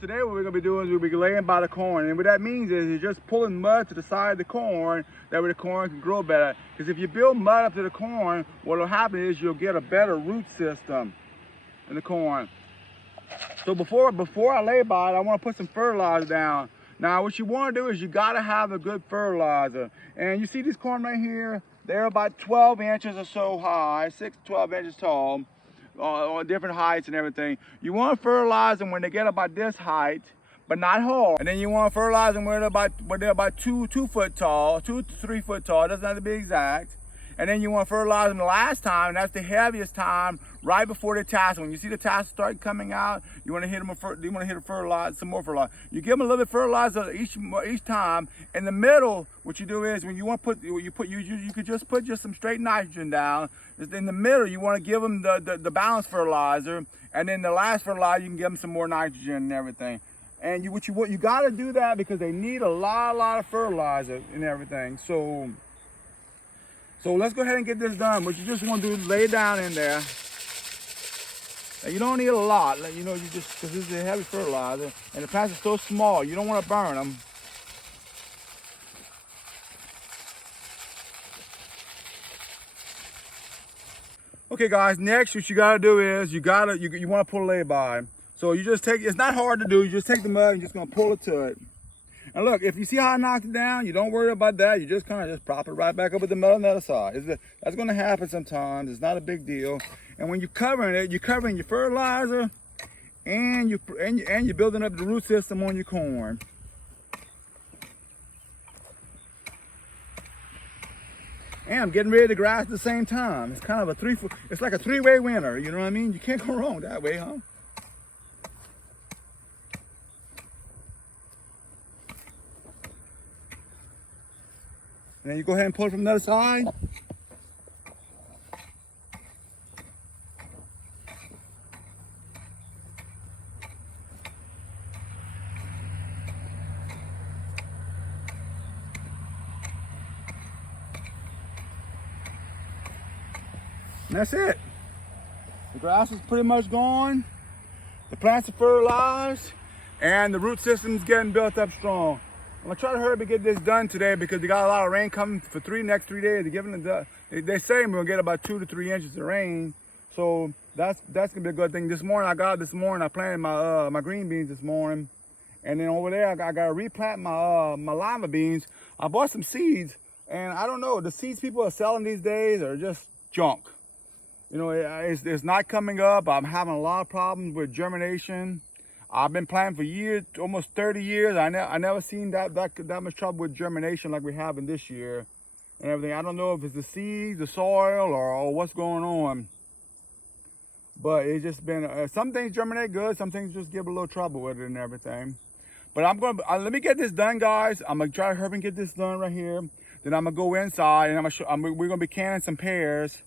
today what we're going to be doing is we'll be laying by the corn. And what that means is you're just pulling mud to the side of the corn, that way the corn can grow better. Because if you build mud up to the corn, what will happen is you'll get a better root system in the corn. So before I lay by it, I want to put some fertilizer down. Now what you want to do is you got to have a good fertilizer. And you see these corn right here, they're about 12 inches or so high, 6 to 12 inches tall. On different heights and everything. You want to fertilize them when they get about this height, but not hard. And then you want to fertilize them when they're about 2 foot tall, 2 to 3 foot tall. It doesn't have to be exact. And then you want to fertilize them the last time, and that's the heaviest time, right before they tassel. When you see the tassel start coming out, you want to hit them with fertilizer, some more fertilizer. You give them a little bit of fertilizer each time. In the middle, what you do is when you want to put, you could just put some straight nitrogen down. In the middle, you want to give them the balanced fertilizer, and then the last fertilizer, you can give them some more nitrogen and everything. And you got to do that because they need a lot of fertilizer and everything. So let's go ahead and get this done. What you just want to do is lay it down in there. Now you don't need a lot, you know, because this is a heavy fertilizer, and the plants are so small, you don't want to burn them. Okay guys, next what you gotta do is you want to pull a lay-by. So you just take, it's not hard to do, you just take the mud and you're just gonna pull it to it. And look, if you see how I knocked it down, you don't worry about that. You just kind of just prop it right back up with the mud on the other side. That's going to happen sometimes. It's not a big deal. And when you're covering it, you're covering your fertilizer, and you're building up the root system on your corn. And I'm getting ready to grass at the same time. It's kind of it's like a three-way winner. You know what I mean? You can't go wrong that way, huh? And then you go ahead and pull it from the other side. And that's it. The grass is pretty much gone. The plants are fertilized, and the root system is getting built up strong. I'm gonna try to hurry up and get this done today because we got a lot of rain coming for next 3 days. They're giving they say we're gonna get about 2 to 3 inches of rain, so that's gonna be a good thing. This morning I planted my green beans this morning, and then over there I gotta replant my lima beans. I bought some seeds, and I don't know, the seeds people are selling these days are just junk. You know, it's not coming up. I'm having a lot of problems with germination. I've been planting for years, almost 30 years. I never seen that much trouble with germination like we have in this year and everything. I don't know if it's the seeds, the soil, or what's going on. But it's just been, some things germinate good, some things just give a little trouble with it and everything. But let me get this done, guys. I'm gonna try to hurry and get this done right here. Then I'm gonna go inside and we're gonna be canning some pears.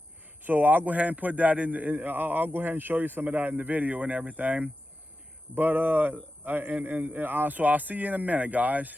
So I'll go ahead and put that I'll go ahead and show you some of that in the video and everything. But so I'll see you in a minute, guys.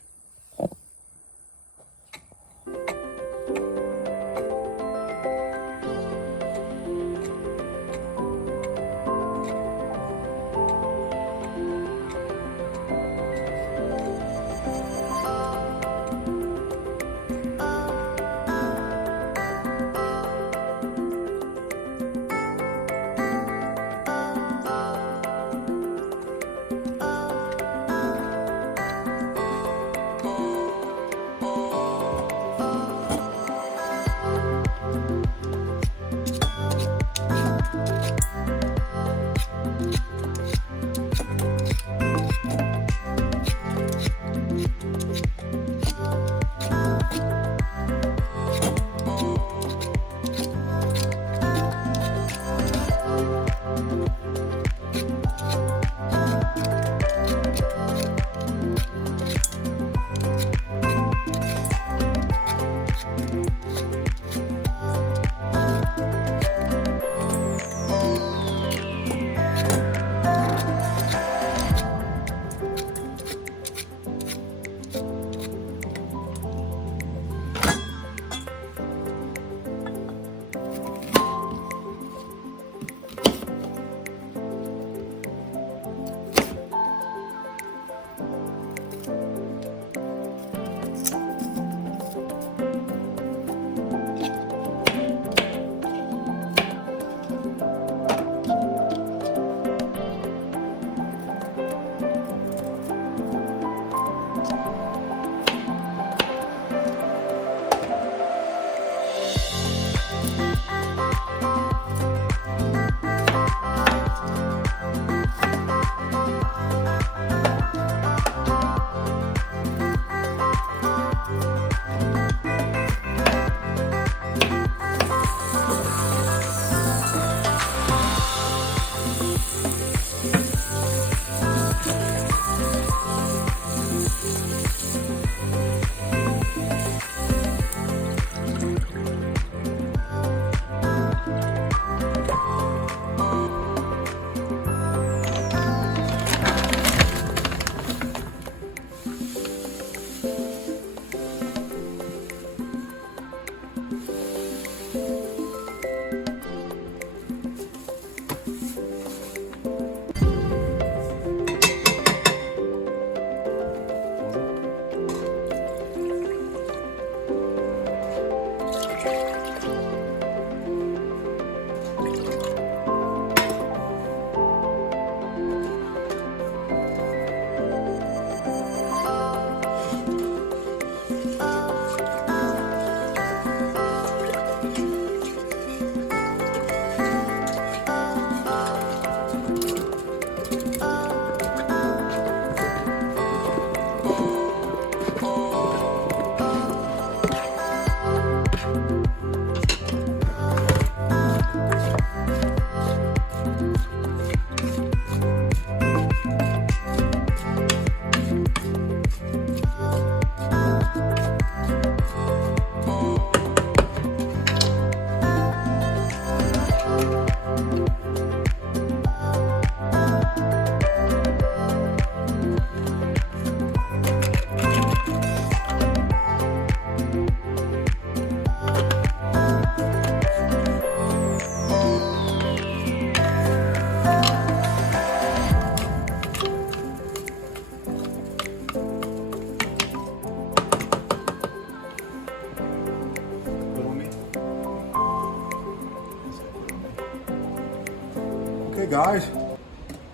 Okay guys,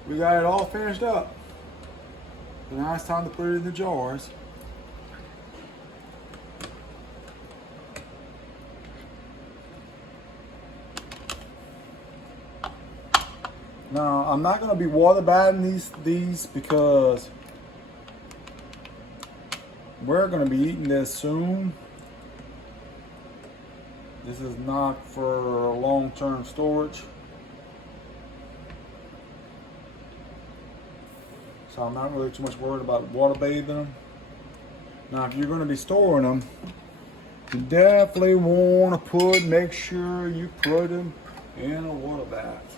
we got it all finished up. So now it's time to put it in the jars. Now I'm not going to be water bathing these because we're going to be eating this soon. This is not for long-term storage. So I'm not really too much worried about water bathing them. Now if you're going to be storing them, you definitely want to make sure you put them in a water bath.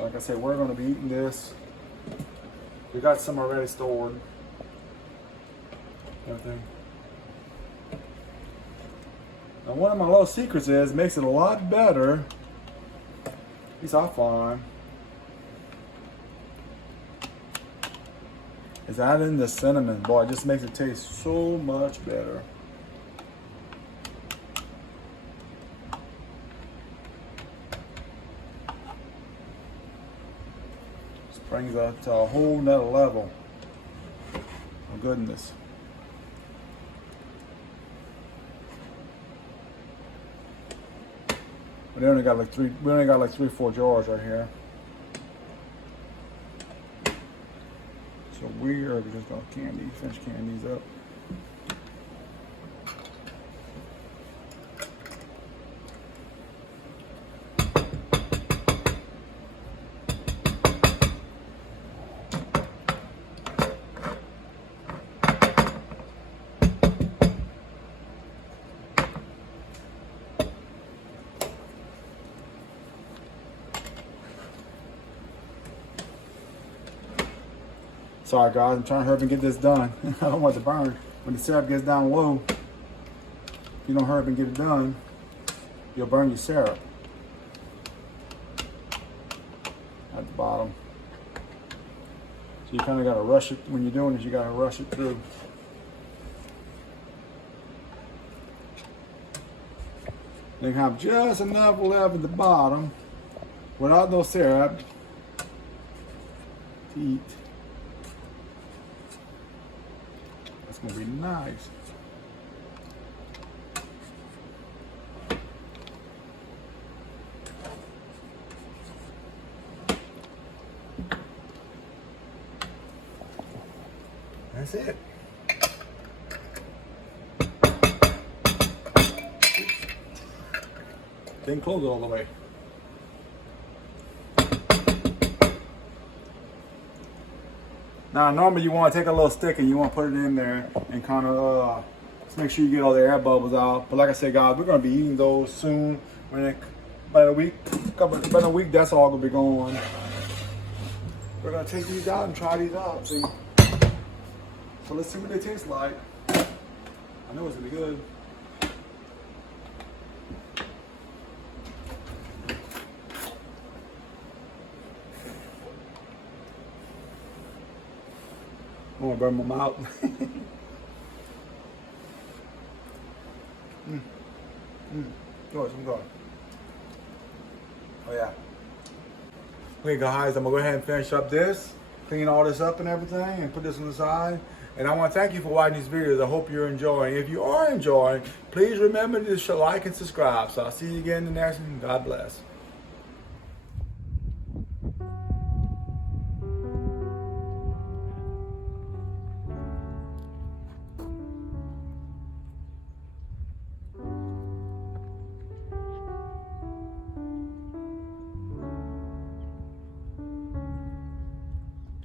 Like I said, we're going to be eating this. We got some already stored. Everything. Now one of my little secrets is, makes it a lot better, at least I find, is adding the cinnamon. Boy, it just makes it taste so much better. Just brings it to a whole nother level of goodness. We only got like three or four jars right here. So we are just gonna finish canning these up. Sorry guys, I'm trying to hurry up and get this done. I don't want it to burn. When the syrup gets down low, if you don't hurry up and get it done, you'll burn your syrup at the bottom. So you kind of got to rush it. When you're doing this, you got to rush it through. You have just enough left at the bottom without no syrup to eat. It's gonna be nice. That's it. Didn't close it all the way. Now normally you want to take a little stick and you want to put it in there and kind of just make sure you get all the air bubbles out. But like I said guys, we're going to be eating those soon. By a week, that's all going to be gone. we're gonna take these out and try these out. See. So let's see what they taste like. I know it's gonna be good. I'm gonna burn my mouth. Good, I'm going. Oh yeah. Okay guys, I'm gonna go ahead and finish up this, clean all this up and everything, and put this on the side. And I want to thank you for watching these videos. I hope you're enjoying. If you are enjoying, please remember to like and subscribe. So I'll see you again in the next one. God bless.